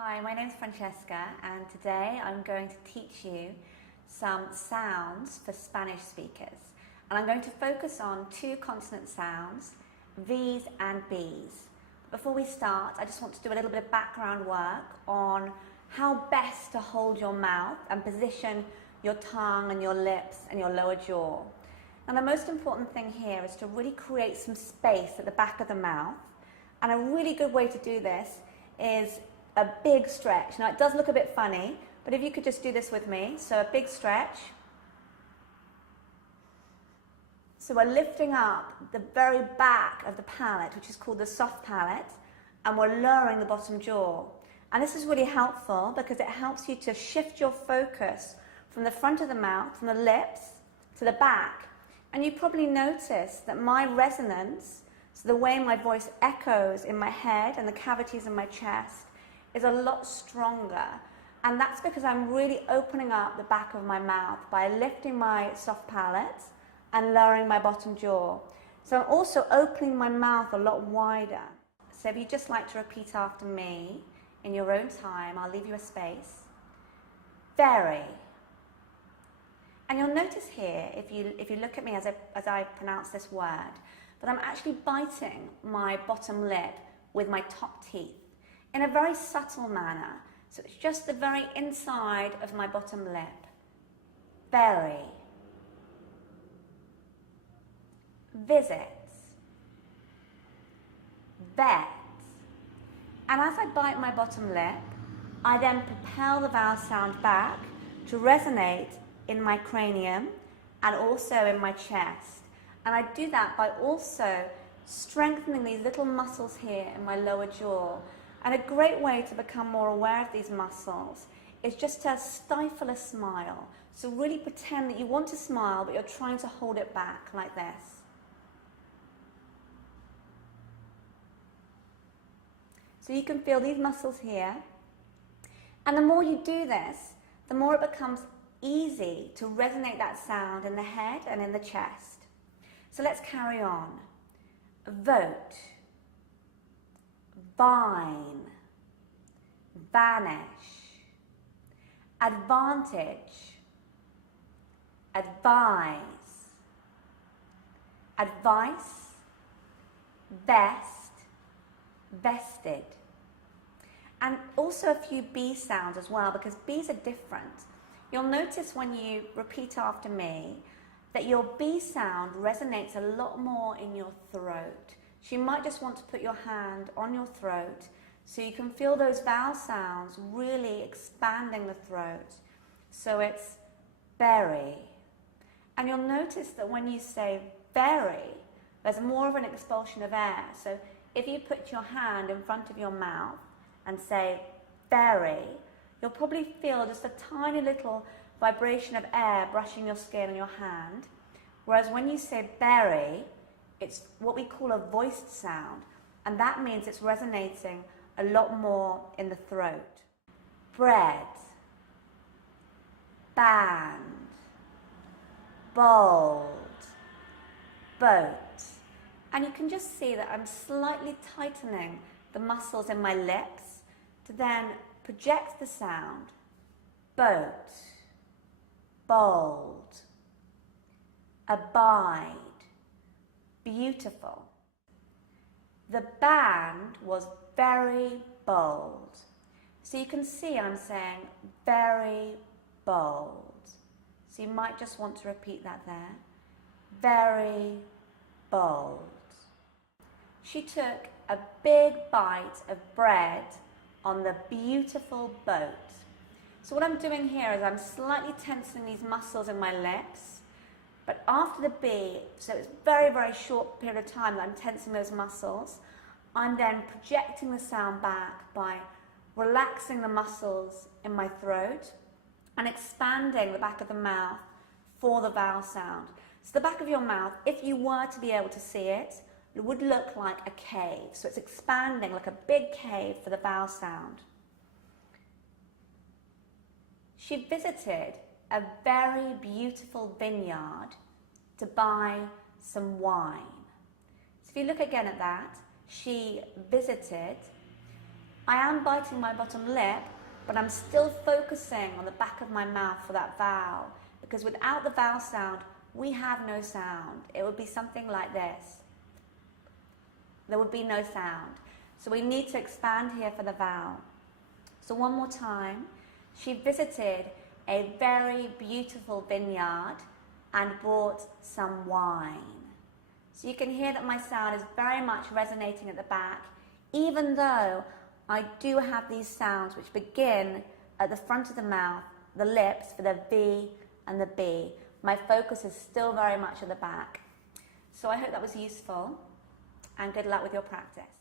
Hi, my name is Francesca and today I'm going to teach you some sounds for Spanish speakers. And I'm going to focus on two consonant sounds, V's and B's. Before we start, I just want to do a little bit of background work on how best to hold your mouth and position your tongue and your lips and your lower jaw. And the most important thing here is to really create some space at the back of the mouth. And a really good way to do this is a big stretch. Now it does look a bit funny, but if you could just do this with me. So a big stretch. So we're lifting up the very back of the palate, which is called the soft palate, and we're lowering the bottom jaw. And this is really helpful because it helps you to shift your focus from the front of the mouth, from the lips, to the back. And you probably notice that my resonance, so the way my voice echoes in my head and the cavities in my chest, is a lot stronger, and that's because I'm really opening up the back of my mouth by lifting my soft palate and lowering my bottom jaw. So I'm also opening my mouth a lot wider. So if you'd just like to repeat after me in your own time, I'll leave you a space. Very. And you'll notice here, if you look at me as I pronounce this word, that I'm actually biting my bottom lip with my top teeth in a very subtle manner. So it's just the very inside of my bottom lip. Very. Visits. Vet. And as I bite my bottom lip, I then propel the vowel sound back to resonate in my cranium and also in my chest. And I do that by also strengthening these little muscles here in my lower jaw. And a great way to become more aware of these muscles is just to stifle a smile. So really pretend that you want to smile, but you're trying to hold it back like this. So you can feel these muscles here. And the more you do this, the more it becomes easy to resonate that sound in the head and in the chest. So let's carry on. Vote. Vine, vanish, advantage, advise, advice, vest, vested. And also a few B sounds as well, because B's are different. You'll notice when you repeat after me that your B sound resonates a lot more in your throat. So you might just want to put your hand on your throat so you can feel those vowel sounds really expanding the throat. So it's berry. And you'll notice that when you say very, there's more of an expulsion of air. So if you put your hand in front of your mouth and say berry, you'll probably feel just a tiny little vibration of air brushing your skin and your hand. Whereas when you say berry, it's what we call a voiced sound, and that means it's resonating a lot more in the throat. Bread, band, bold, boat. And you can just see that I'm slightly tightening the muscles in my lips to then project the sound. Boat, bold, abide, beautiful. The band was very bold. So you can see I'm saying very bold. So you might just want to repeat that there. Very bold. She took a big bite of bread on the beautiful boat. So what I'm doing here is I'm slightly tensing these muscles in my lips. But after the B, so it's very, very short period of time that I'm tensing those muscles, I'm then projecting the sound back by relaxing the muscles in my throat and expanding the back of the mouth for the vowel sound. So the back of your mouth, if you were to be able to see it, it would look like a cave. So it's expanding like a big cave for the vowel sound. She visited a very beautiful vineyard to buy some wine. So if you look again at that, she visited I am biting my bottom lip, but I'm still focusing on the back of my mouth for that vowel, because without the vowel sound, we have no sound. It would be something like this. There would be no sound. So we need to expand here for the vowel. So one more time. She visited a very beautiful vineyard and bought some wine. So you can hear that my sound is very much resonating at the back, even though I do have these sounds which begin at the front of the mouth, the lips for the V and the B. My focus is still very much at the back. So I hope that was useful, and good luck with your practice.